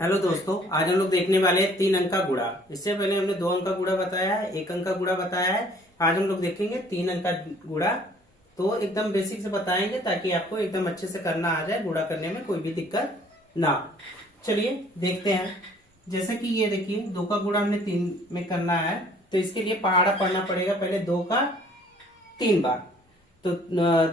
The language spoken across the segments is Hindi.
हेलो दोस्तों, आज हम लोग देखने वाले हैं 3 अंक का गुणा। इससे पहले हमने 2 अंक का गुणा बताया है, 1 अंक का गुणा बताया है। आज हम लोग देखेंगे 3 अंक का गुणा। तो एकदम बेसिक से बताएंगे ताकि आपको एकदम अच्छे से करना आ जाए, गुणा करने में कोई भी दिक्कत ना हो। चलिए देखते हैं। जैसे कि ये देखिए, 2 का गुणा हमने 3 में करना है, तो इसके लिए पहाड़ा पढ़ना पड़ेगा। पहले 2 का 3 बार, तो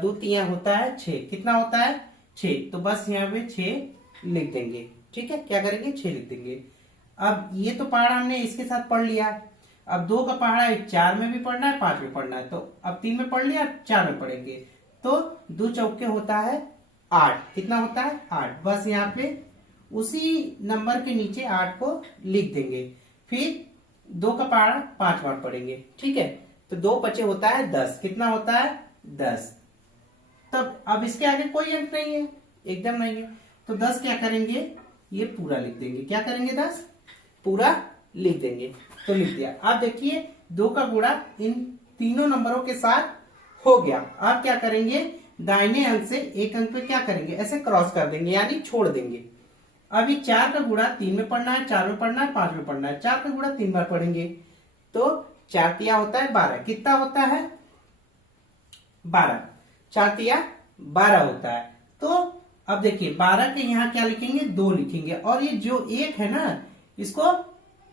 2 तिया होता है 6। कितना होता है? 6। तो बस यहाँ पे 6 लिख देंगे। ठीक है, क्या करेंगे? 6 लिख देंगे। अब ये तो पहाड़ा हमने इसके साथ पढ़ लिया। अब 2 का पहाड़ा 4 में भी पढ़ना है, 5 में पढ़ना है। तो अब 3 में पढ़ लिया, 4 में पढ़ेंगे। तो 2 चौके होता है 8। कितना होता है? 8। बस यहाँ पे उसी नंबर के नीचे 8 को लिख देंगे। फिर 2 का पहाड़ा 5 बार पढ़ेंगे। ठीक है, तो 2 पचे होता है 10। कितना होता है? 10। तब अब इसके आगे कोई अंक नहीं है, एकदम नहीं है। तो 10 क्या करेंगे? ये पूरा लिख देंगे। क्या करेंगे? 10 पूरा लिख देंगे। तो लिख दिया। अब देखिए, 2 का गुणा इन तीनों नंबरों के साथ हो गया। अब क्या करेंगे? दाहिने अंक से एक अंक पे क्या करेंगे? ऐसे क्रॉस कर देंगे, यानी छोड़ देंगे। अब ये 4 का गुणा 3 में पढ़ना है, 4 में पढ़ना है, 5 में पढ़ना है। 4 का गुणा 3 बार पढ़ेंगे, तो 4 तिया होता है 12। कितना होता है? 12। 4 तिया 12 होता है। तो अब देखिए, 12 के यहाँ क्या लिखेंगे? 2 लिखेंगे। और ये जो 1 है ना, इसको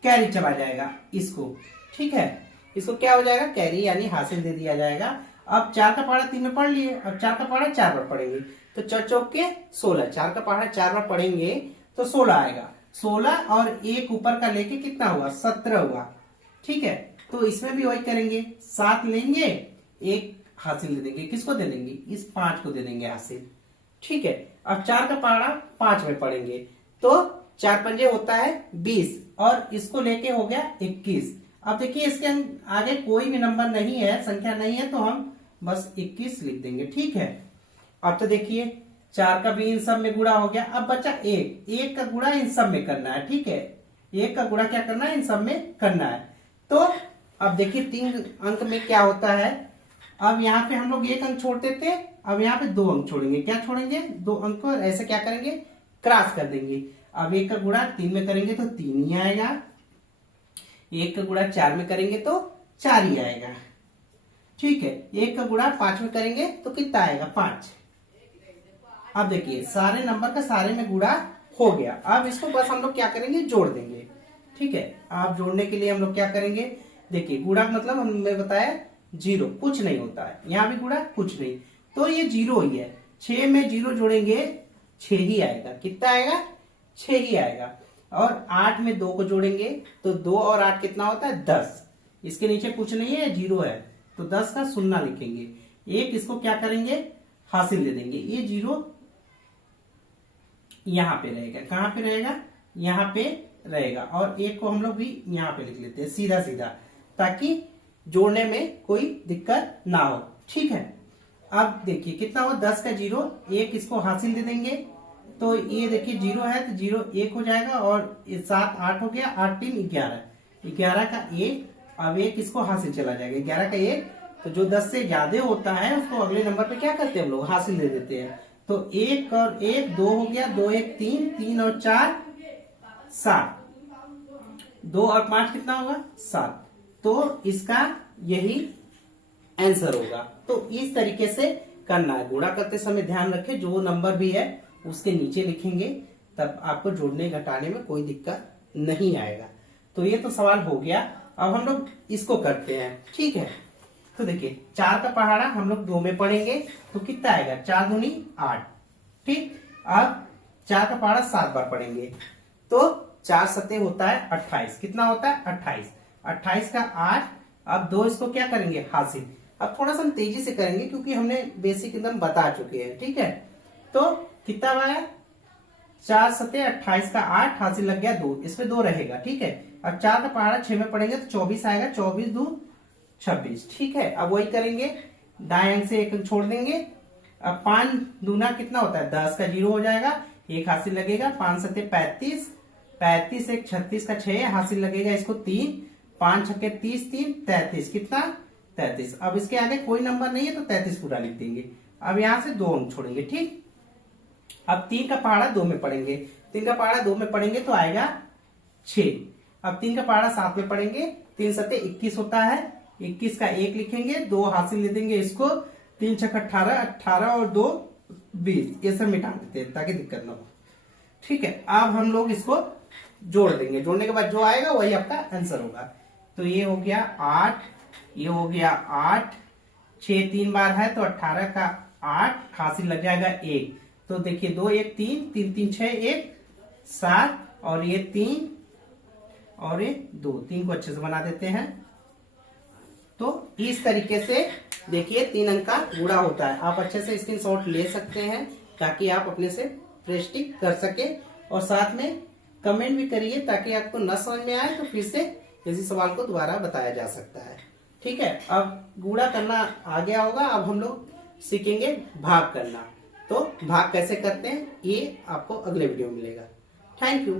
कैरी चला जाएगा इसको। ठीक है, इसको क्या हो जाएगा? कैरी, यानी हासिल दे दिया जाएगा। अब 4 का पहाड़ा 3 में पढ़ लिए, अब 4 का पहाड़ा 4 बार पढ़ेंगे, तो 4 चौक के 16। 4 का पहाड़ा 4 बार पढ़ेंगे तो 16 आएगा। 16 और 1 ऊपर का लेके कितना हुआ? 17 हुआ। ठीक है, तो इसमें भी वही करेंगे। 7 लेंगे, 1 हासिल दे देंगे। किसको दे देंगे? इस 5 को दे देंगे हासिल। ठीक है, अब 4 का पहाड़ा 5 में पढ़ेंगे, तो 4 पंजे होता है 20, और इसको लेके हो गया 21। अब देखिए, इसके आगे कोई भी नंबर नहीं है, संख्या नहीं है, तो हम बस 21 लिख देंगे। ठीक है, अब तो देखिए 4 का भी इन सब में गुणा हो गया। अब बचा 1 का गुणा इन सब में करना है। ठीक है, 1 का गुणा क्या करना है? इन सब में करना है। तो अब देखिए 3 अंक में क्या होता है। अब यहाँ पे हम लोग 1 अंक छोड़ देते, अब यहाँ पे 2 अंक छोड़ेंगे। क्या छोड़ेंगे? 2 अंक को ऐसे क्या करेंगे? क्रॉस कर देंगे। अब 1 का गुणा 3 में करेंगे तो 3 ही आएगा। 1 का गुणा 4 में करेंगे तो 4 ही आएगा। ठीक है, 1 का गुणा 5 में करेंगे तो कितना आएगा? 5। अब देखिए, सारे नंबर का सारे में गुणा हो गया। अब इसको बस हम लोग क्या करेंगे? जोड़ देंगे। ठीक है, अब जोड़ने के लिए हम लोग क्या करेंगे? देखिए, गुणा मतलब हमने बताया 0, कुछ नहीं होता है। यहाँ भी गुणा कुछ नहीं, तो ये 0 ही है। 6 में 0 जोड़ेंगे 6 ही आएगा। कितना आएगा? 6 ही आएगा। और 8 में 2 को जोड़ेंगे तो 2 और 8 कितना होता है? 10। इसके नीचे कुछ नहीं है, 0 है, तो 10 का शून्य लिखेंगे। 1 इसको क्या करेंगे? हासिल दे देंगे। ये 0 यहाँ पे रहेगा। कहाँ पे रहेगा? यहाँ पे रहेगा। और 1 को हम लोग भी यहाँ पे लिख लेते हैं सीधा सीधा, ताकि जोड़ने में कोई दिक्कत ना हो। ठीक है, अब देखिए कितना हुआ? 10 का 0, 1 इसको हासिल दे देंगे, तो ये देखिए 0 है तो 0 1 हो जाएगा, और 7 8 हो गया, 8 3 11, 11 का 1। अब 1 इसको हासिल चला जाएगा, 11 का 1। तो जो 10 से ज्यादा होता है उसको अगले नंबर पे क्या करते हैं हम लोग? हासिल दे देते हैं। तो 1 और 1 2 हो गया, 2 1 3, 3 और 4 7, 2 और 5 कितना होगा? 7। तो इसका यही आंसर होगा। तो इस तरीके से करना है। गुणा करते समय ध्यान रखें, जो नंबर भी है उसके नीचे लिखेंगे, तब आपको जोड़ने घटाने में कोई दिक्कत नहीं आएगा। तो ये तो सवाल हो गया। अब हम लोग इसको करते हैं। ठीक है, तो देखिए 4 का पहाड़ा हम लोग 2 में पढ़ेंगे, तो कितना आएगा? 4 दूनी 8। ठीक, अब 4 का पहाड़ा 7 बार पढ़ेंगे, तो 4 सते होता है 28। कितना होता है? 28। 28 का 8। अब 2 इसको क्या करेंगे? हासिल। अब थोड़ा सा हम तेजी से करेंगे क्योंकि हमने बेसिक एकदम बता चुके हैं। ठीक है, तो कितना आया? 4 सते 28 का 8 हासिल लग गया 2, इसमें 2 रहेगा। ठीक है, अब 4 का पहाड़ा 6 में पढ़ेंगे तो 24 आएगा, 24 2 26। ठीक है, अब वही करेंगे, दाएं अंक से 1 अंक छोड़ देंगे। अब 5 दूना कितना होता है? 10 का 0 हो जाएगा, 1 हासिल लगेगा। 5 सते 35, 35 1 36 का 6 हासिल लगेगा, इसको 3, 5 छक्के 30, 3 33। कितना? 33। अब इसके आगे कोई नंबर नहीं है तो 33 पूरा लिख देंगे। अब यहां से 2 अंक छोड़ेंगे। ठीक, अब 3 का पहाड़ा 2 में पढ़ेंगे, 3 का पहाड़ा 2 में पढ़ेंगे तो आएगा 6। अब 3 का पहाड़ा 7 में पढ़ेंगे, 3 सत्ते 21 होता है, 21 का 1 लिखेंगे, 2 हाथ से ले देंगे इसको, 3 छक 18, 18 और 2 20, ये सब मिटा देते हैं ताकि दिक्कत ना हो। ठीक है, अब हम लोग इसको जोड़ देंगे, जोड़ने के बाद जो आएगा वही आपका आंसर होगा। तो ये हो गया 8, ये हो गया 8, 6 3 बार है तो 18 का 8, हासिल लग जाएगा 1। तो देखिए 2 1 3, 3 3 6 1 7, और ये 3 और ये 2, 3 को अच्छे से बना देते हैं। तो इस तरीके से देखिए 3 अंक का गुणा होता है। आप अच्छे से स्क्रीनशॉट ले सकते हैं ताकि आप अपने से प्रैक्टिस कर सके, और साथ में कमेंट भी करिए ताकि आपको न समझ में आए तो फिर से इसी सवाल को दोबारा बताया जा सकता है। ठीक है, अब गुणा करना आ गया होगा, अब हम लोग सीखेंगे भाग करना। तो भाग कैसे करते हैं ये आपको अगले वीडियो में मिलेगा। Thank you.